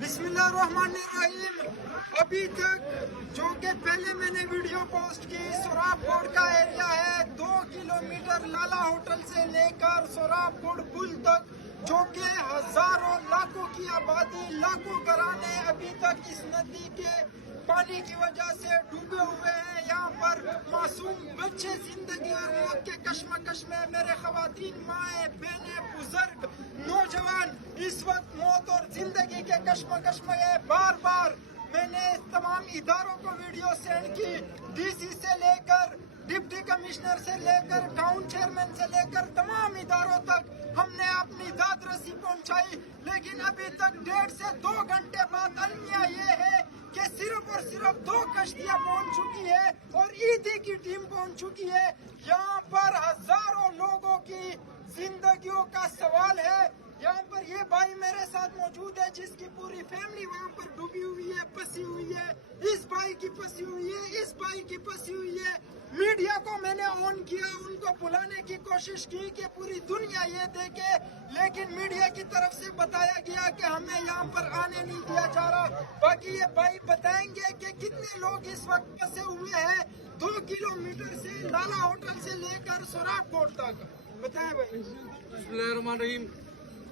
बिस्मिल्लाहिर्रहमानिर्रहीम। अभी तक जो कि पहले मैंने वीडियो पोस्ट की, सोराबकोट का एरिया है 2 किलोमीटर लाला होटल से लेकर सोराबकोट पुल तक, जो कि हजारों लाखों की आबादी, लाखों घराने अभी तक इस नदी के पानी की वजह से डूबे हुए हैं। यहाँ पर मासूम बच्चे जिंदगी और मौत के कश्मकश में, मेरे खवातीन, माएँ, बहनें, बुजुर्ग, नौजवान इस वक्त मौत और जिंदगी के कश्मकश में है। बार बार मैंने तमाम इदारों को वीडियो सेंड की, डीसी से लेकर डिप्टी कमिश्नर से लेकर टाउन चेयरमैन से लेकर तमाम इदारों तक हमने अपनी दाद रसी पहुंचाई, लेकिन अभी तक 1.5 से 2 घंटे बाद अन्याय ये है कि सिर्फ और सिर्फ 2 कश्तियां पहुंच चुकी है और ईदी की टीम पहुंच चुकी है। यहाँ पर हजारों लोगों की जिंदगियों का सवाल है। यहाँ पर ये भाई मेरे साथ मौजूद है जिसकी पूरी फैमिली वहाँ पर डूबी हुई है, फंसी हुई है। इस भाई की फंसी हुई है, इस भाई की फंसी हुई है। मीडिया को मैंने ऑन किया, उनको बुलाने की कोशिश की कि पूरी दुनिया ये देखे, लेकिन मीडिया की तरफ से बताया गया कि हमें यहाँ पर आने नहीं दिया जा रहा। बाकी ये भाई बताएंगे कि कितने लोग इस वक्त फंसे हुए हैं 2 किलोमीटर से लाला होटल से लेकर सोराबकोट तक। बताएं भाई। बिस्मिल्लाहिर्रहमानिर्रहीम।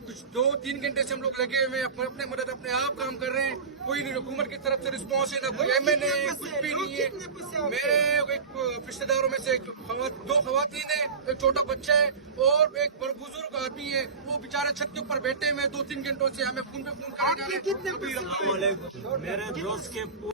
कुछ 2-3 घंटे से हम लोग लगे हुए हैं, अपने मदद अपने आप काम कर रहे हैं। कोई नहीं, हुकूमत की तरफ से रिस्पॉन्स है, ना कोई एमएनए, कुछ भी नहीं है। मेरे एक रिश्तेदारों में से 2 खवातीन है, एक छोटा बच्चा है और एक बुजुर्ग आदमी है। वो बेचारे छत के ऊपर बैठे हुए 2-3 घंटों से, हमें फोन पे फोन कर रहे हैं। कितने मेरे दोस्त के